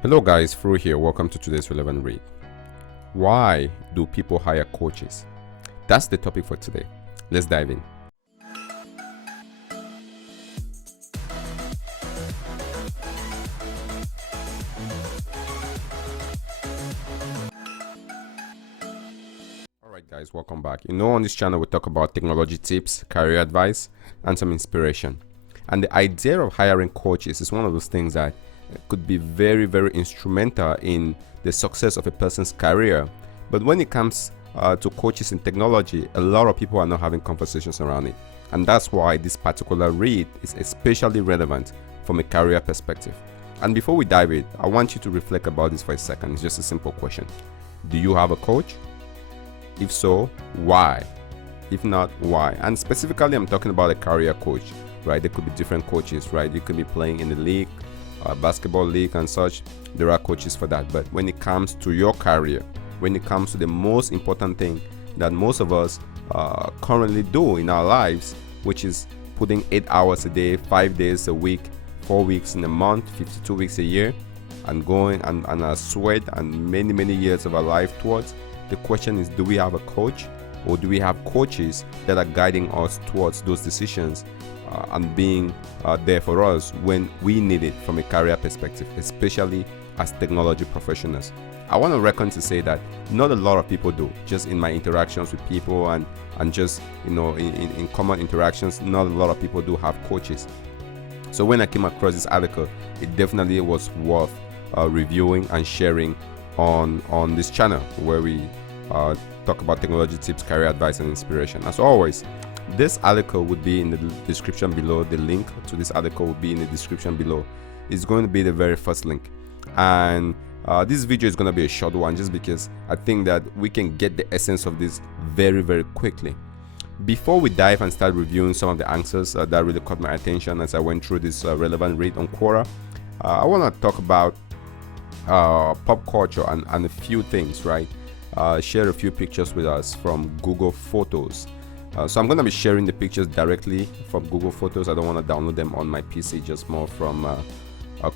Hello guys, Fru here. Welcome to today's relevant read. Why do people hire coaches? That's the topic for today. Let's dive in. Alright guys, welcome back. On this channel we talk about technology tips, career advice, and some inspiration. And the idea of hiring coaches is one of those things that could be very, very instrumental in the success of a person's career. But when it comes to coaches in technology, a lot of people are not having conversations around it. And that's why this particular read is especially relevant from a career perspective. And before we dive in, I want you to reflect about this for a second. It's just a simple question. Do you have a coach? If so, why? If not, why? And specifically, I'm talking about a career coach, right? There could be different coaches, right? You could be playing in the league, basketball league and such. There are coaches for that. But when it comes to your career, when it comes to the most important thing that most of us currently do in our lives, which is putting 8 hours a day, 5 days a week, 4 weeks in a month, 52 weeks a year, and going and sweat and many years of our life towards, the question is, do we have a coach, or do we have coaches that are guiding us towards those decisions and being there for us when we need it from a career perspective, especially as technology professionals? I want to reckon to say that not a lot of people do. Just in my interactions with people and just in common interactions, not a lot of people do have coaches. So when I came across this article, it definitely was worth reviewing and sharing on this channel, where we talk about technology tips, career advice, and inspiration. As always, this article would be in the description below. The link to this article will be in the description below. It's going to be the very first link. And this video is going to be a short one, just because I think that we can get the essence of this very quickly. Before we dive and start reviewing some of the answers that really caught my attention as I went through this relevant read on Quora, I want to talk about pop culture and a few things, right? Share a few pictures with us from Google Photos. So I'm going to be sharing the pictures directly from Google Photos. I don't want to download them on my PC, just more from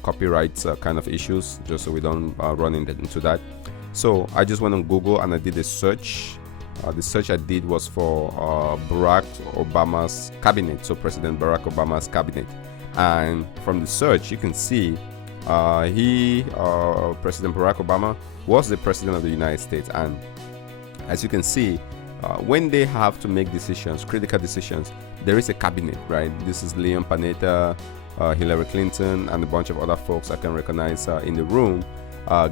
copyright kind of issues, just so we don't run into that. So I just went on Google and I did a search. The search I did was for Barack Obama's cabinet, so President Barack Obama's cabinet. And from the search, you can see President Barack Obama was the president of the United States. And as you can see, when they have to make decisions, critical decisions, there is a cabinet, right? This is Leon Panetta, Hillary Clinton, and a bunch of other folks I can recognize in the room,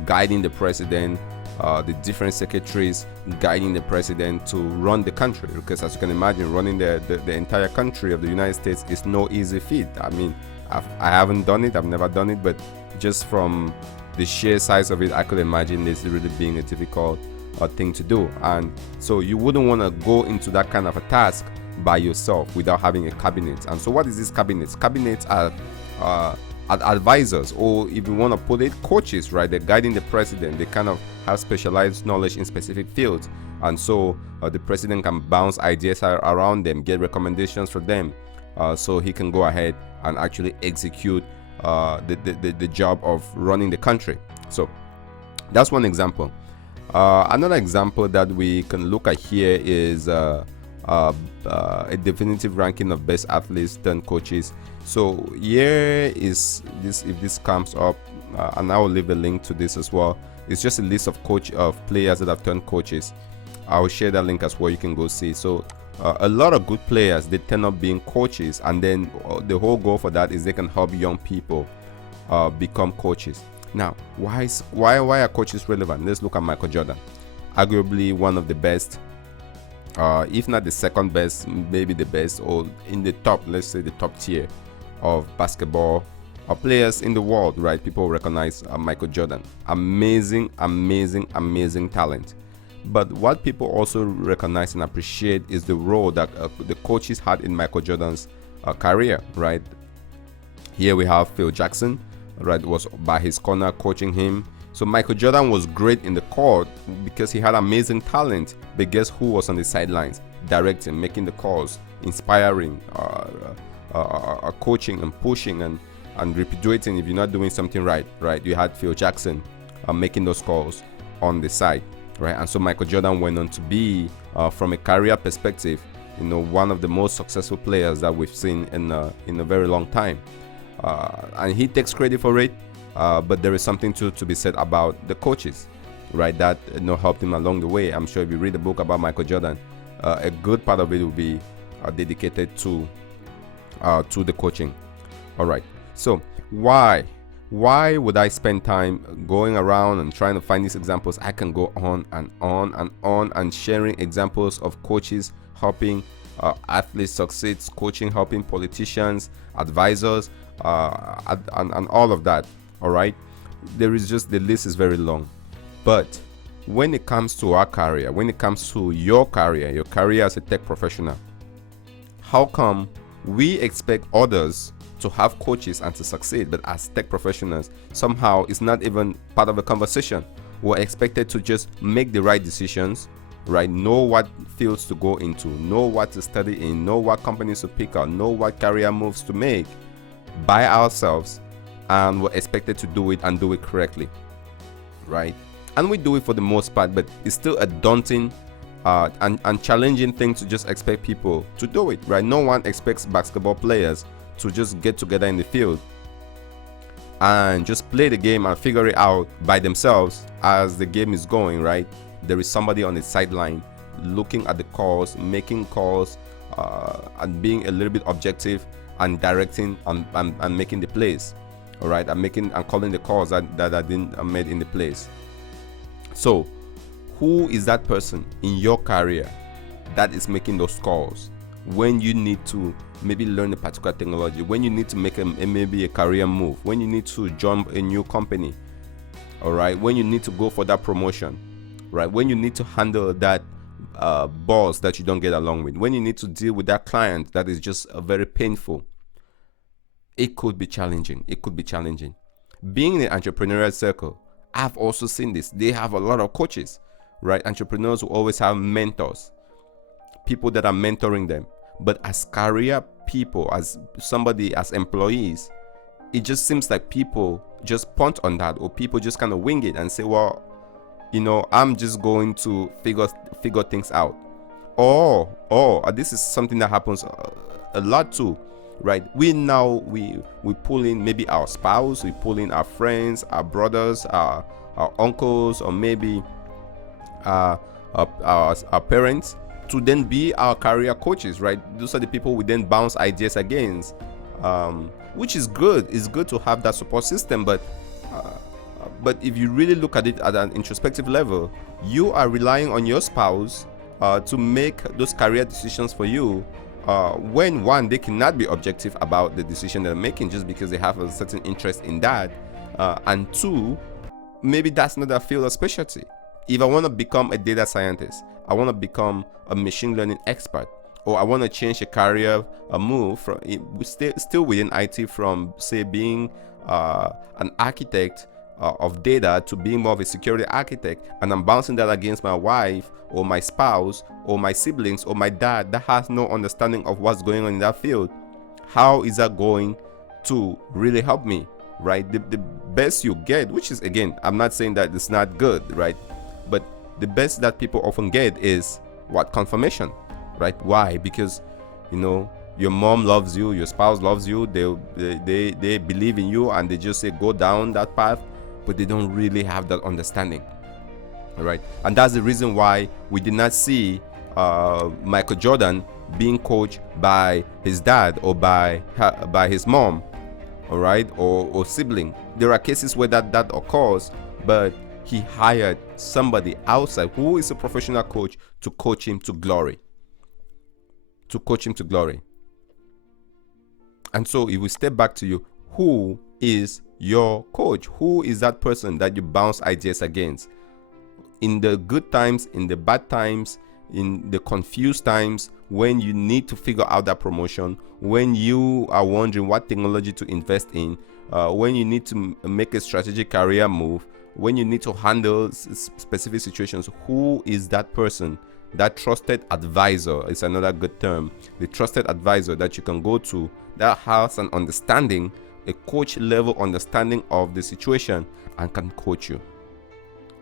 guiding the president, the different secretaries guiding the president to run the country. Because as you can imagine, running the entire country of the United States is no easy feat. I mean, I haven't done it, I've never done it, but just from the sheer size of it, I could imagine this really being a difficult thing to do. And so you wouldn't want to go into that kind of a task by yourself without having a cabinet. And so what is this cabinet? Cabinets are advisors, or if you want to put it, coaches, right? They're guiding the president. They kind of have specialized knowledge in specific fields, and so the president can bounce ideas around them, get recommendations from them, so he can go ahead and actually execute the job of running the country. So that's one example. Another example that we can look at here is a definitive ranking of best athletes turned coaches. So here is this, if this comes up, and I will leave a link to this as well. It's just a list of players that have turned coaches. I'll share that link as well. You can go see. So a lot of good players, they turn up being coaches, and then the whole goal for that is they can help young people become coaches. Now, why are coaches relevant? Let's look at Michael Jordan, arguably one of the best, if not the second best, maybe the best, or in the top, let's say the top tier of basketball players in the world, right? People recognize Michael Jordan. Amazing talent. But what people also recognize and appreciate is the role that the coaches had in Michael Jordan's career, right? Here we have Phil Jackson, right, was by his corner coaching him. So Michael Jordan was great in the court because he had amazing talent, but guess who was on the sidelines, directing, making the calls, inspiring, coaching and pushing and and repudiating if you're not doing something right. You had Phil Jackson making those calls on the side, right? And so Michael Jordan went on to be, from a career perspective, one of the most successful players that we've seen in a very long time. And he takes credit for it, but there is something to be said about the coaches, right? That helped him along the way. I'm sure if you read the book about Michael Jordan, a good part of it will be dedicated to the coaching. All right. So why would I spend time going around and trying to find these examples? I can go on and on and on and sharing examples of coaches helping athletes succeed, coaching helping politicians, advisors, and all of that. All right. The list is very long. But when it comes to our career, when it comes to your career as a tech professional, how come we expect others to have coaches and to succeed, but as tech professionals, somehow it's not even part of the conversation? We're expected to just make the right decisions, right? Know what fields to go into, know what to study in, know what companies to pick out, know what career moves to make by ourselves, and we're expected to do it and do it correctly, right? And we do it for the most part, but it's still a daunting and challenging thing to just expect people to do it, right? No one expects basketball players to just get together in the field and just play the game and figure it out by themselves as the game is going, right? There is somebody on the sideline looking at the calls, making calls, and being a little bit objective and directing and making the plays, all right? And calling the calls that are being made in the plays. So who is that person in your career that is making those calls when you need to maybe learn a particular technology, when you need to make maybe a career move, when you need to jump a new company, all right, when you need to go for that promotion, right, when you need to handle that boss that you don't get along with, when you need to deal with that client that is just very painful? It could be challenging. Being in the entrepreneurial circle, I've also seen this. They have a lot of coaches, right? Entrepreneurs will always have mentors, people that are mentoring them. But as career people, as employees, it just seems like people just punt on that, or people just kind of wing it and say, well, I'm just going to figure things out. Or this is something that happens a lot too, right? We pull in maybe our spouse, we pull in our friends, our brothers, our uncles, or maybe our parents to then be our career coaches, right? Those are the people we then bounce ideas against, which is good. It's good to have that support system, but if you really look at it at an introspective level, you are relying on your spouse to make those career decisions for you, when one, they cannot be objective about the decision they're making just because they have a certain interest in that, and two, maybe that's not their field of specialty. If I want to become a data scientist, I want to become a machine learning expert, or I want to change a career, a move from still within IT, from say being an architect of data to being more of a security architect, and I'm bouncing that against my wife or my spouse or my siblings or my dad that has no understanding of what's going on in that field, how is that going to really help me, right? The best you get, which is, again, I'm not saying that it's not good, right? But the best that people often get is what? Confirmation, right? Why? Because, your mom loves you, your spouse loves you, they believe in you, and they just say go down that path, but they don't really have that understanding, all right? And that's the reason why we did not see Michael Jordan being coached by his dad or by his mom, all right, or sibling. There are cases where that occurs, but he hired somebody outside who is a professional coach to coach him to glory. And so if we step back to you, who is your coach? Who is that person that you bounce ideas against? In the good times, in the bad times, in the confused times, when you need to figure out that promotion, when you are wondering what technology to invest in, when you need to make a strategic career move, when you need to handle specific situations, who is that person? That trusted advisor is another good term. The trusted advisor that you can go to that has an understanding a coach level understanding of the situation and can coach you,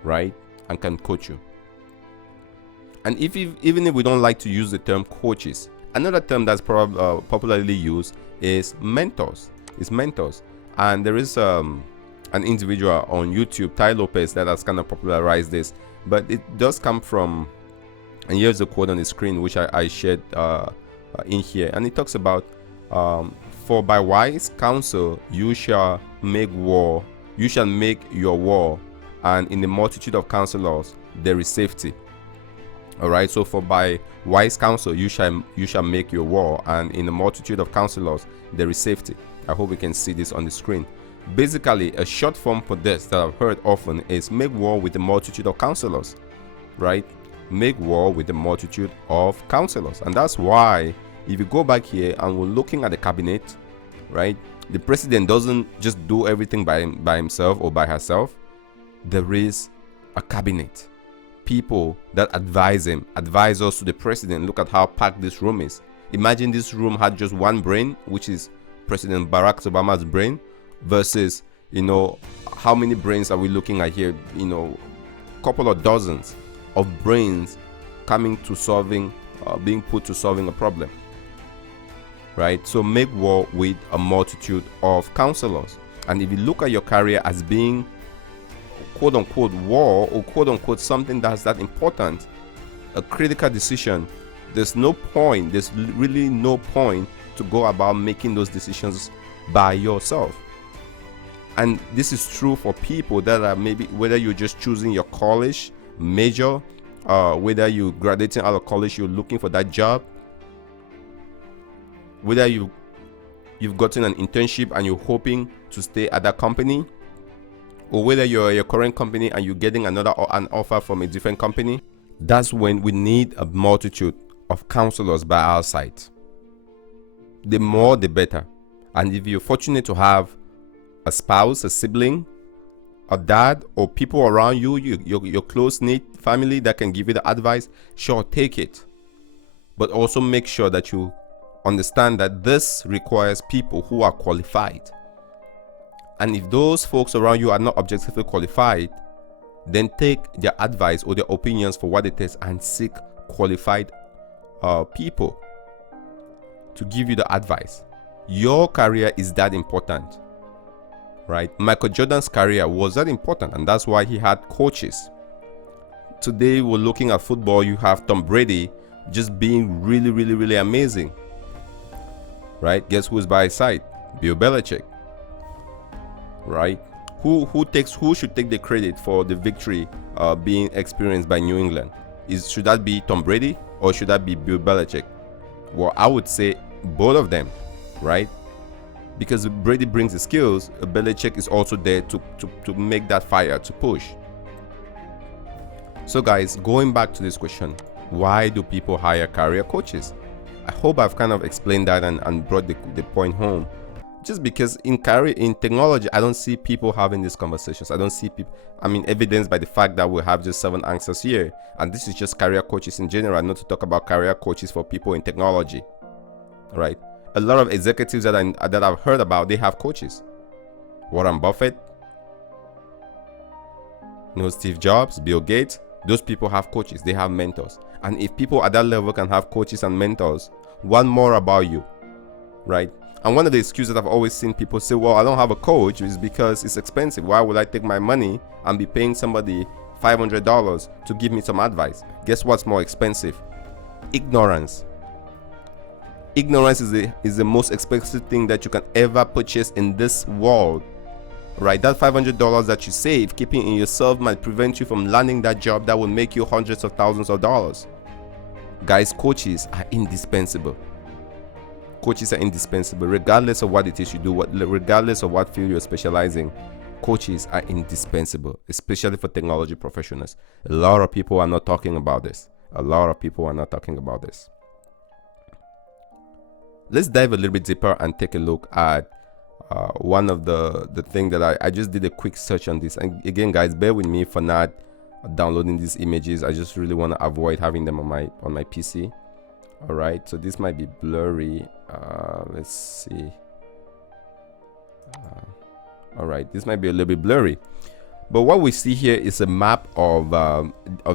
right? And can coach you. And even if we don't like to use the term coaches, another term that's probably popularly used is mentors. It's mentors. And there is an individual on YouTube, Ty Lopez, that has kind of popularized this. But it does come from, and here's the quote on the screen, which I shared in here. And it talks about, for by wise counsel you shall make war, you shall make your war, and in the multitude of counselors there is safety. All right, so for by wise counsel you shall make your war, and in a multitude of counselors there is safety. I hope we can see this on the screen. Basically, a short form for this that I've heard often is make war with a multitude of counselors, right? Make war with a multitude of counselors. And that's why if you go back here and we're looking at the cabinet, right, the president doesn't just do everything by himself or by herself. There is a cabinet, people that advise him, advisors to the president. Look at how packed this room is. Imagine this room had just one brain, which is President Barack Obama's brain, versus, you know, how many brains are we looking at here? You know, a couple of dozens of brains coming to solving, being put to solving a problem, right? So make war with a multitude of counselors. And if you look at your career as being quote unquote war, or quote unquote something that's that important, a critical decision, there's really no point to go about making those decisions by yourself. And this is true for people that are maybe, whether you're just choosing your college major, whether you're graduating out of college, you're looking for that job, whether you've gotten an internship and you're hoping to stay at that company, or whether you're at your current company and you're getting an offer from a different company. That's when we need a multitude of counselors by our side. The more, the better. And if you're fortunate to have a spouse, a sibling, a dad, or people around you, your close-knit family that can give you the advice, sure, take it. But also make sure that you understand that this requires people who are qualified. And if those folks around you are not objectively qualified, then take their advice or their opinions for what it is and seek qualified people to give you the advice. Your career is that important, right? Michael Jordan's career was that important, and that's why he had coaches. Today we're looking at football. You have Tom Brady just being really, really, really amazing, right? Guess who's by his side? Bill Belichick, right? Who should take the credit for the victory being experienced by New England? Should that be Tom Brady or should that be Bill Belichick? Well, I would say both of them, right? Because Brady brings the skills, Belichick is also there to make that fire, to push. So guys, going back to this question, why do people hire career coaches? I hope I've kind of explained that and brought the point home. Just because in technology, I don't see people having these conversations. I don't see people, evidenced by the fact that we have just 7 answers here. And this is just career coaches in general, not to talk about career coaches for people in technology, right? A lot of executives that I've heard about, they have coaches. Warren Buffett, Steve Jobs, Bill Gates, those people have coaches, they have mentors. And if people at that level can have coaches and mentors, what more about you, right? And one of the excuses I've always seen people say, well, I don't have a coach, is because it's expensive. Why would I take my money and be paying somebody $500 to give me some advice? Guess what's more expensive? Ignorance. Ignorance is the most expensive thing that you can ever purchase in this world, right? That $500 that you save, keeping in yourself, might prevent you from landing that job that will make you hundreds of thousands of dollars. Guys, coaches are indispensable. Coaches are indispensable, regardless of what it is you do, regardless of what field you're specializing. Coaches are indispensable, especially for technology professionals. A lot of people are not talking about this. Let's dive a little bit deeper and take a look at one of the thing that I just did a quick search on this. And again, guys, bear with me for not downloading these images. I just really want to avoid having them on my PC. All right, so this might be blurry. Let's see. All right, this might be a little bit blurry, but what we see here is a map of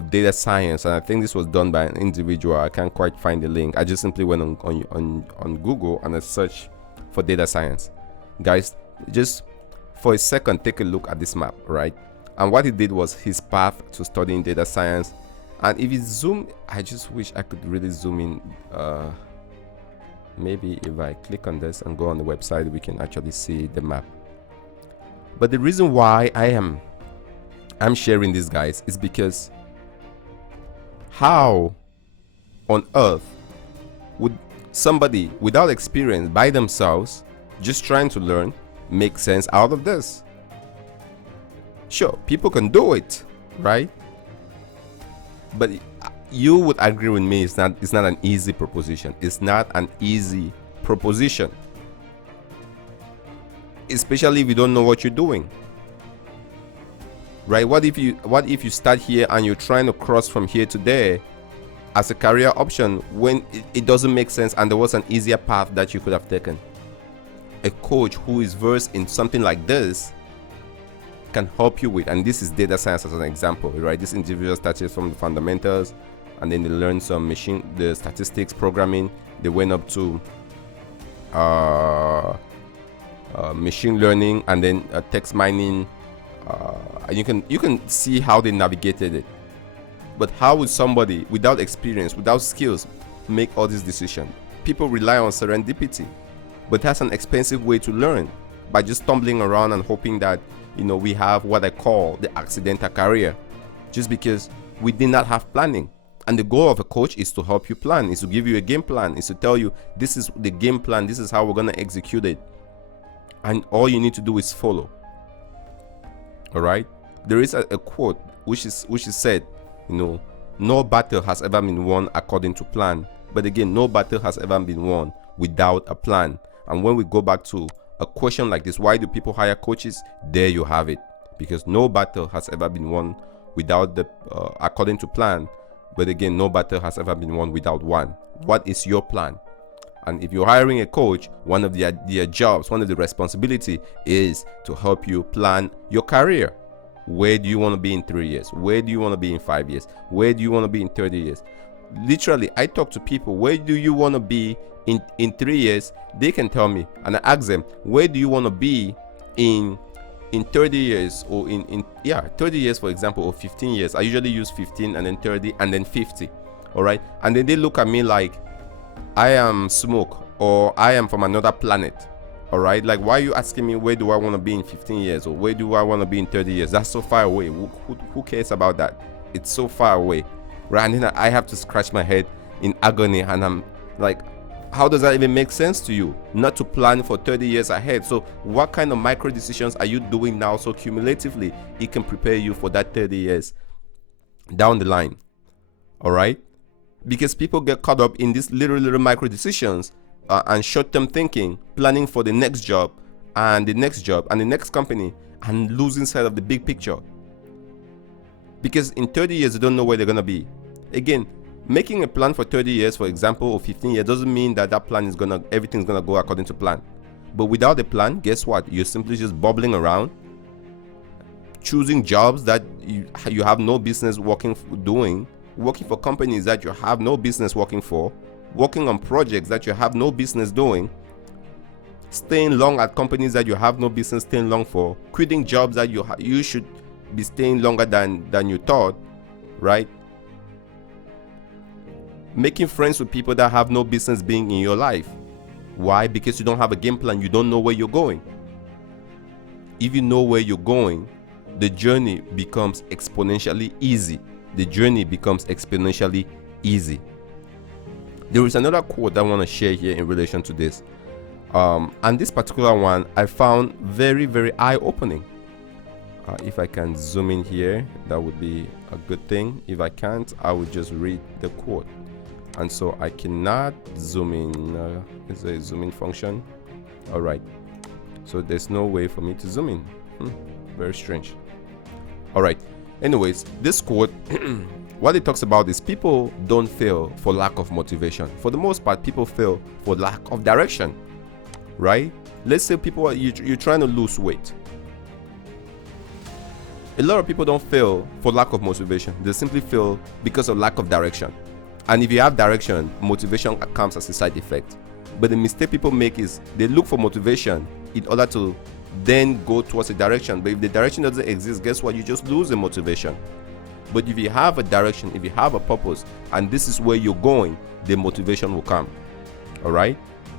data science, and I think this was done by an individual. I can't quite find the link. I just simply went on Google and I searched for data science. Guys, just for a second, take a look at this map, right? And what he did was his path to studying data science. And if you zoom, I just wish I could really zoom in. Maybe if I click on this and go on the website, we can actually see the map. But the reason why I'm sharing this, guys, is because how on earth would somebody without experience by themselves, just trying to learn, make sense out of this? Sure, people can do it, right? But you would agree with me, it's not an easy proposition. It's not an easy proposition, especially if you don't know what you're doing, right? What if you start here and you're trying to cross from here to there as a career option when it doesn't make sense and there was an easier path that you could have taken? A coach who is versed in something like this can help you with, and this is data science as an example, right? This individual started from the fundamentals, and then they learned some the statistics, programming. They went up to machine learning, and then text mining. And you can see how they navigated it. But how would somebody without experience, without skills, make all these decisions? People rely on serendipity, but that's an expensive way to learn, by just stumbling around and hoping that, you know, we have what I call the accidental career, just because we did not have planning. And the goal of a coach is to help you plan, is to give you a game plan, is to tell you this is the game plan, this is how we're going to execute it, and all you need to do is follow. All right, there is a quote which is said, you know, no battle has ever been won according to plan, but again, no battle has ever been won without a plan. And when we go back to a question like this, why do people hire coaches? There you have it, because no battle has ever been won without the according to plan, but again, no battle has ever been won without one. What is your plan? And if you're hiring a coach, one of their jobs, one of the responsibility is to help you plan your career. Where do you want to be in 3 years? Where do you want to be in 5 years? Where do you want to be in 30 years? Literally, I talk to people, where do you want to be in 3 years? They can tell me, and I ask them, where do you want to be in 30 years, or in 30 years, for example, or 15 years. I usually use 15 and then 30 and then 50. All right, and then they look at me like I am smoke or I am from another planet. All right, like, why are you asking me where do I want to be in 15 years or where do I want to be in 30 years? That's so far away. Who cares about that? It's so far away, right? And then I have to scratch my head in agony, and I'm like, how does that even make sense to you, not to plan for 30 years ahead? So what kind of micro decisions are you doing now, so cumulatively it can prepare you for that 30 years down the line? All right, because people get caught up in these little micro decisions and short-term thinking, planning for the next job and the next job and the next company, and losing sight of the big picture, because in 30 years you don't know where they're going to be. Again, making a plan for 30 years, for example, or 15 years doesn't mean that plan is everything's gonna go according to plan. But without a plan, guess what? You're simply just bubbling around, choosing jobs that you have no business working for companies that you have no business working for, working on projects that you have no business doing, staying long at companies that you have no business staying long for, quitting jobs that you should be staying longer than you thought, right? Making friends with people that have no business being in your life. Why? Because you don't have a game plan. You don't know where you're going. If you know where you're going, the journey becomes exponentially easy. The journey becomes exponentially easy. There is another quote I want to share here in relation to this. And this particular one I found very, very eye-opening. If I can zoom in here, that would be a good thing. If I can't, I would just read the quote. And so I cannot zoom in. Is there a zoom in function? All right, so there's no way for me to zoom in. Very strange. All right, anyways, this quote what it talks about is people don't fail for lack of motivation. For the most part, people fail for lack of direction, right? Let's say you're trying to lose weight. A lot of people don't fail for lack of motivation. They simply fail because of lack of direction. And if you have direction, motivation comes as a side effect. But the mistake people make is they look for motivation in order to then go towards a direction. But if the direction doesn't exist, guess what? You just lose the motivation. But if you have a direction, if you have a purpose, and this is where you're going, the motivation will come. All right?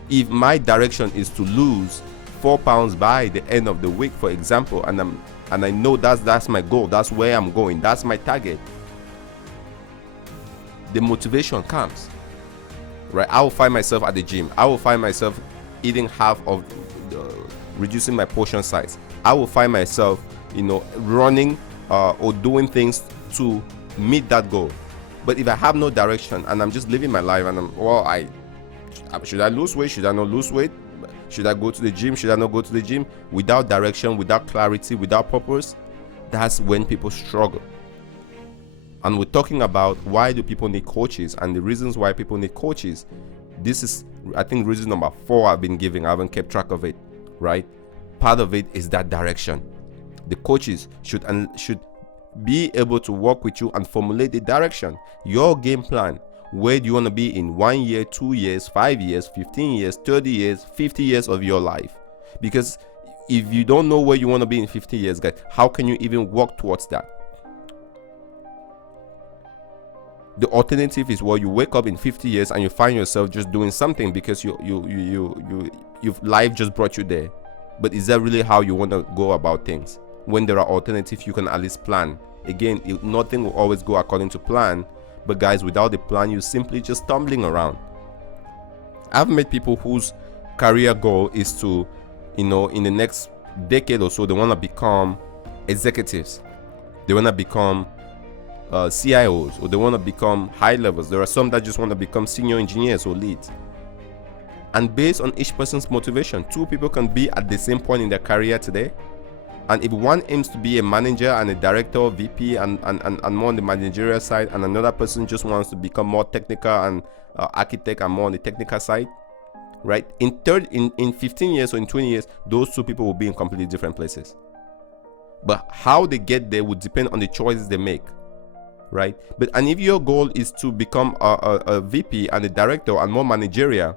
If my direction is to lose 4 pounds by the end of the week, for example, and I know that's my goal, that's where I'm going, that's my target, the motivation comes. Right? I will find myself at the gym. I will find myself eating half of reducing my portion size. I will find myself, running or doing things to meet that goal. But if I have no direction and I'm just living my life and should I lose weight? Should I not lose weight? Should I go to the gym? Should I not go to the gym? Without direction, without clarity, without purpose, that's when people struggle. And we're talking about why do people need coaches and the reasons why people need coaches. This is, I think, reason number 4 I've been giving. I haven't kept track of it, right? Part of it is that direction. The coaches should be able to work with you and formulate the direction, your game plan. Where do you want to be in 1 year, 2 years, 5 years, 15 years, 30 years, 50 years of your life? Because if you don't know where you want to be in 50 years, guys, how can you even work towards that? The alternative is where you wake up in 50 years and you find yourself just doing something because life just brought you there. But is that really how you want to go about things? When there are alternatives, you can at least plan. Again, nothing will always go according to plan. But guys, without the plan, you're simply just stumbling around. I've met people whose career goal is to, in the next decade or so, they want to become executives. They want to become CIOs, or they want to become high levels. There are some that just want to become senior engineers or leads. And based on each person's motivation, 2 people can be at the same point in their career today. And if one aims to be a manager and a director, VP, and more on the managerial side, and another person just wants to become more technical and architect and more on the technical side, right? In 15 years or in 20 years, those 2 people will be in completely different places. But how they get there would depend on the choices they make, right? And if your goal is to become a VP and a director and more managerial,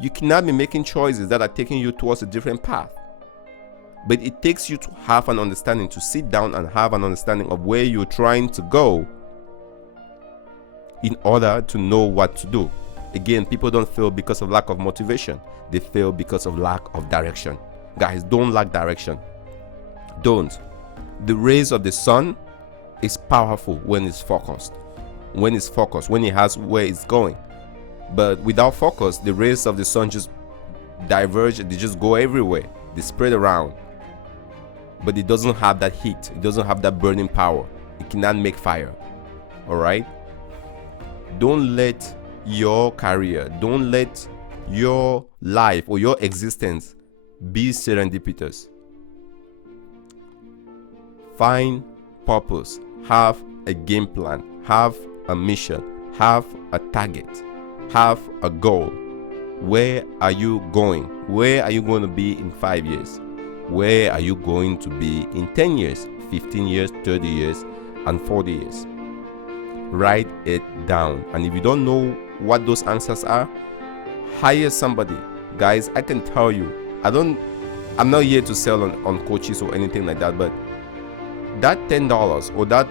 you cannot be making choices that are taking you towards a different path. But it takes you to have an understanding, to sit down and have an understanding of where you're trying to go in order to know what to do. Again, people don't fail because of lack of motivation. They fail because of lack of direction. Guys, don't lack direction. Don't. The rays of the sun is powerful when it's focused. When it has where it's going. But without focus, the rays of the sun just diverge. They just go everywhere. They spread around. But it doesn't have that heat. It doesn't have that burning power. It cannot make fire. All right? Don't let your career, don't let your life or your existence be serendipitous. Find purpose. Have a game plan. Have a mission. Have a target. Have a goal. Where are you going? Where are you going to be in 5 years? Where are you going to be in 10 years, 15 years, 30 years, and 40 years? Write it down. And if you don't know what those answers are, hire somebody. Guys, I can tell you, I'm not here to sell on coaches or anything like that, but that $10 or that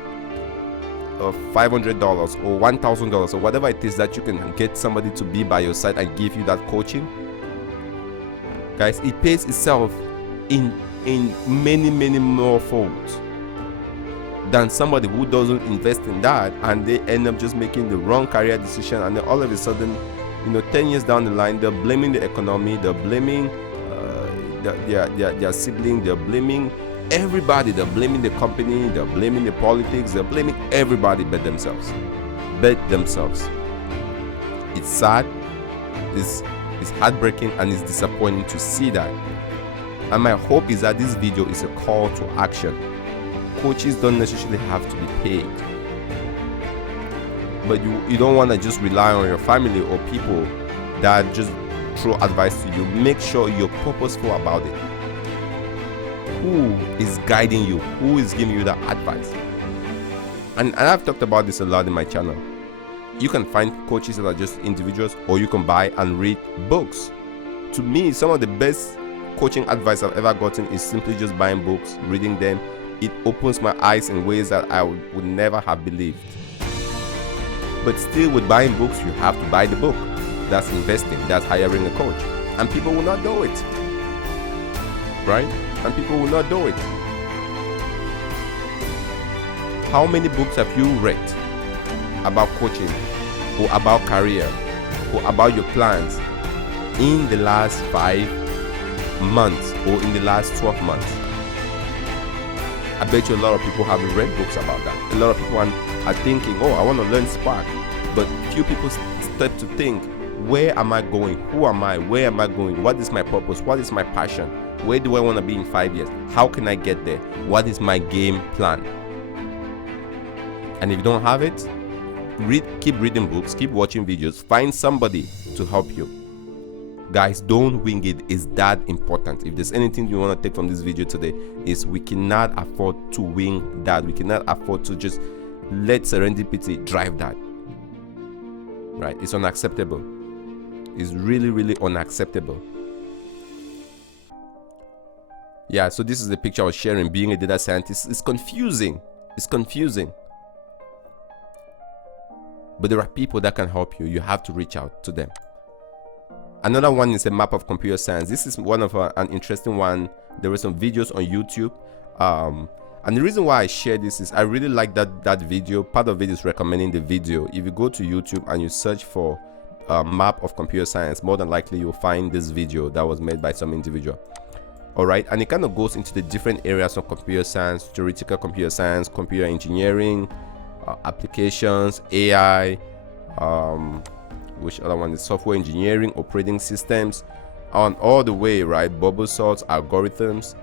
$500 or $1,000 or whatever it is that you can get somebody to be by your side and give you that coaching, guys, it pays itself in many more folds than somebody who doesn't invest in that, and they end up just making the wrong career decision, and then all of a sudden, 10 years down the line, they're blaming the economy, they're blaming their sibling, they're blaming everybody, they're blaming the company, they're blaming the politics, they're blaming everybody but themselves. It's sad, it's heartbreaking, and it's disappointing to see that. And my hope is that this video is a call to action. Coaches don't necessarily have to be paid, but you don't want to just rely on your family or people that just throw advice to you, make sure you're purposeful about it. Who is guiding you? Who is giving you that advice? And I've talked about this a lot in my channel. You can find coaches that are just individuals, or you can buy and read books. To me, some of the best coaching advice I've ever gotten is simply just buying books, reading them. It opens my eyes in ways that I would never have believed. But still, with buying books, you have to buy the book. That's investing, that's hiring a coach. And people will not do it. Right? And people will not do it. How many books have you read about coaching, or about career, or about your plans in the last 5 months or in the last 12 months? I bet you a lot of people haven't read books about that. A lot of people are thinking, oh, I want to learn Spark. But few people start to think, where am I going? Who am I? Where am I going? What is my purpose? What is my passion? Where do I want to be in 5 years? How can I get there? What is my game plan? And if you don't have it, keep reading books, keep watching videos, find somebody to help you. Guys, don't wing it. It's that important. If there's anything you want to take from this video today, is we cannot afford to wing that. We cannot afford to just let serendipity drive that. Right? It's unacceptable. It's really, really unacceptable. Yeah, so this is the picture I was sharing. Being a data scientist is confusing. It's confusing. But there are people that can help you. You have to reach out to them. Another one is a map of computer science. This is one of an interesting one. There were some videos on YouTube. And the reason why I share this is I really like that video. Part of it is recommending the video. If you go to YouTube and you search for a map of computer science, more than likely you'll find this video that was made by some individual. All right, and it kind of goes into the different areas of computer science: theoretical computer science, computer engineering, applications, AI, which other one is software engineering, operating systems, on all the way, right? Bubble sorts, algorithms,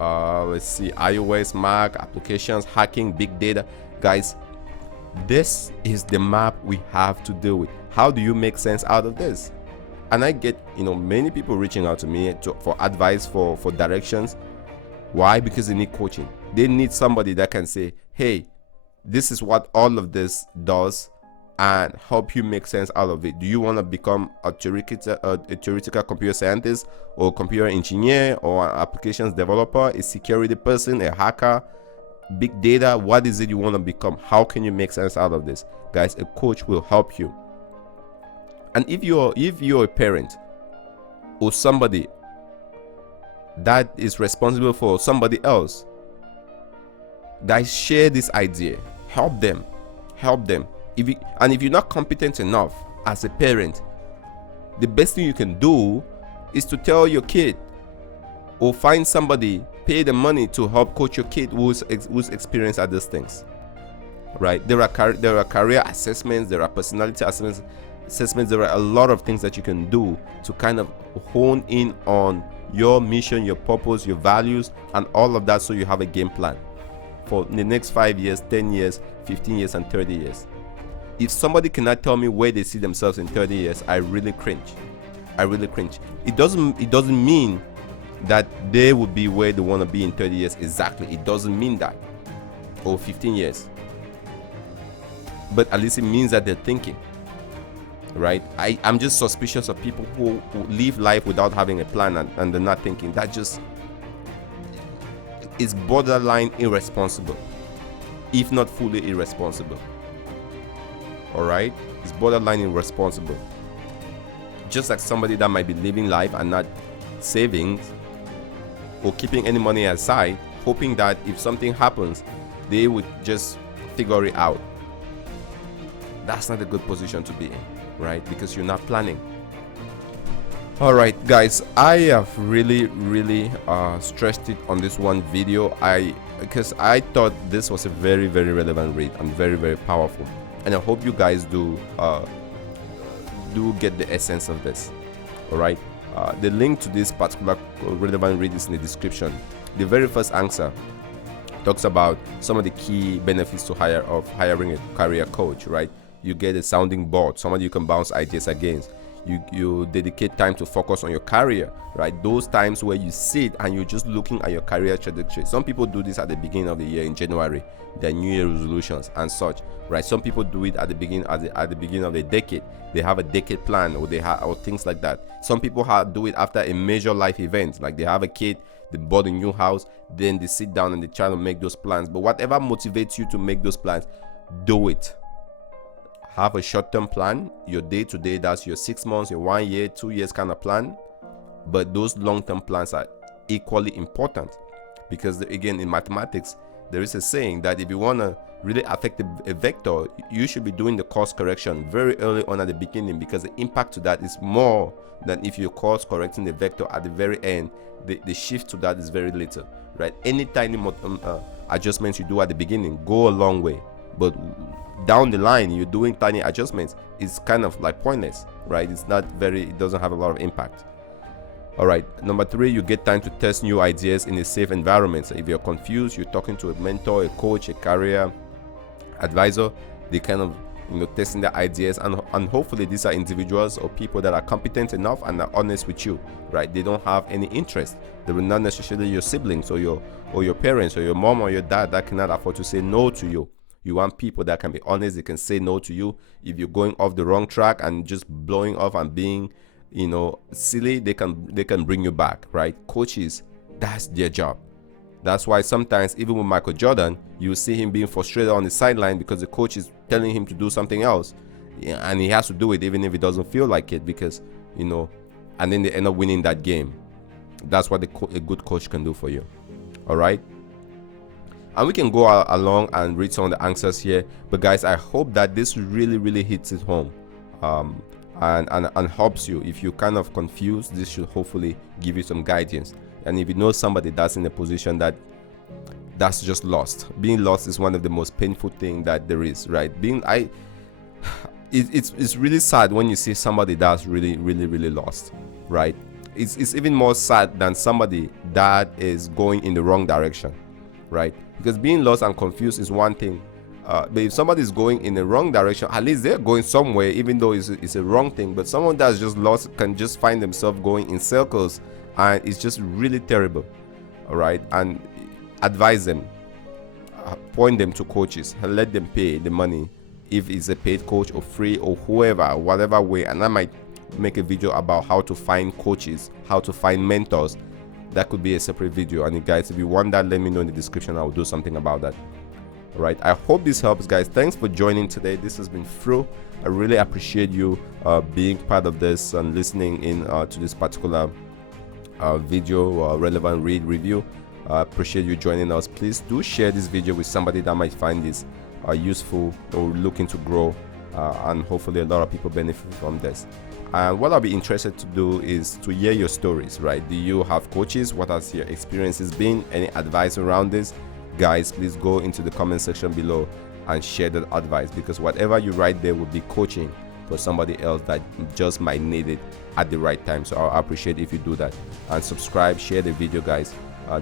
let's see, iOS, Mac, applications, hacking, big data. Guys, this is the map we have to deal with. How do you make sense out of this? And I get, many people reaching out to me for advice, for directions. Why? Because they need coaching. They need somebody that can say, hey, this is what all of this does, and help you make sense out of it. Do you want to become a theoretical computer scientist, or computer engineer, or an applications developer, a security person, a hacker, big data? What is it you want to become? How can you make sense out of this? Guys, a coach will help you. And if you're a parent or somebody that is responsible for somebody else, guys, share this idea. Help them. If you're not competent enough as a parent, the best thing you can do is to tell your kid, or find somebody, pay the money to help coach your kid who's experienced at these things. Right? There are career assessments, there are personality assessments. There are a lot of things that you can do to kind of hone in on your mission, your purpose, your values, and all of that, so you have a game plan for the next 5 years, 10 years, 15 years, and 30 years. If somebody cannot tell me where they see themselves in 30 years, I really cringe. It doesn't mean that they will be where they want to be in 30 years exactly. It doesn't mean that. Or 15 years. But at least it means that they're thinking. Right? I'm just suspicious of people who live life without having a plan, and they're not thinking. That just is borderline irresponsible, if not fully irresponsible. All right? It's borderline irresponsible. Just like somebody that might be living life and not saving or keeping any money aside, hoping that if something happens, they would just figure it out. That's not a good position to be in. Right? Because you're not planning. All right, guys, I have really stressed it on this one video, because I thought this was a very relevant read and very powerful, and I hope you guys do get the essence of this. All right, the link to this particular relevant read is in the description. The very first answer talks about some of the key benefits to hiring a career coach. Right? You get a sounding board, somebody you can bounce ideas against. you dedicate time to focus on your career, right? Those times where you sit and you're just looking at your career trajectory. Some people do this at the beginning of the year in January, their New Year resolutions and such, right? Some people do it at the beginning of the decade. They have a decade plan, or or things like that. Some people do it after a major life event, like they have a kid, they bought a new house, then they sit down and they try to make those plans. But whatever motivates you to make those plans, do it. Have a short-term plan, your day-to-day, that's your 6 months, your 1 year, 2 years kind of plan. But those long-term plans are equally important, because again, in mathematics, there is a saying that if you want to really affect a vector, you should be doing the course correction very early on at the beginning, because the impact to that is more than if you're course correcting the vector at the very end. The shift to that is very little, right? Any tiny adjustments you do at the beginning go a long way, but down the line you're doing tiny adjustments, it's kind of like pointless, right? It doesn't have a lot of impact. All right, number 3, you get time to test new ideas in a safe environment. So if you're confused, you're talking to a mentor, a coach, a career advisor. They kind of testing their ideas, and hopefully these are individuals or people that are competent enough and are honest with you, right? They don't have any interest. They will not necessarily your siblings or your parents or your mom or your dad that cannot afford to say no to you. You want people that can be honest. They can say no to you if you're going off the wrong track and just blowing off and being silly. They can bring you back, right? Coaches, that's their job. That's why sometimes, even with Michael Jordan, you see him being frustrated on the sideline because the coach is telling him to do something else, and he has to do it even if he doesn't feel like it, because and then they end up winning that game. That's what a good coach can do for you. All right, and we can go along and read some of the answers here, but guys, I hope that this really hits it home and helps you. If you're kind of confused, this should hopefully give you some guidance. And if you know somebody that's in a position that's just lost, being lost is one of the most painful things that there is, right? It's really sad when you see somebody that's really lost, right? It's even more sad than somebody that is going in the wrong direction, right? Because being lost and confused is one thing, but if somebody is going in the wrong direction, at least they're going somewhere, even though it's a wrong thing. But someone that's just lost can just find themselves going in circles, and it's just really terrible. All right, and advise them, point them to coaches, and let them pay the money, if it's a paid coach or free or whoever, whatever way. And I might make a video about how to find coaches, how to find mentors. That could be a separate video. And guys, if you want that, let me know in the description. I will do something about that. All right, I hope this helps, guys. Thanks for joining today. This has been Fru. I really appreciate you being part of this and listening in to this particular video relevant review. Appreciate you joining us. Please do share this video with somebody that might find this useful or looking to grow, and hopefully a lot of people benefit from this. And what I'll be interested to do is to hear your stories, right? Do you have coaches? What has your experiences been? Any advice around this? Guys, please go into the comment section below and share that advice, because whatever you write there will be coaching for somebody else that just might need it at the right time. So I'll appreciate if you do that, and subscribe, share the video, guys.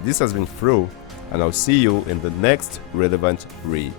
This has been Fru, and I'll see you in the next relevant read.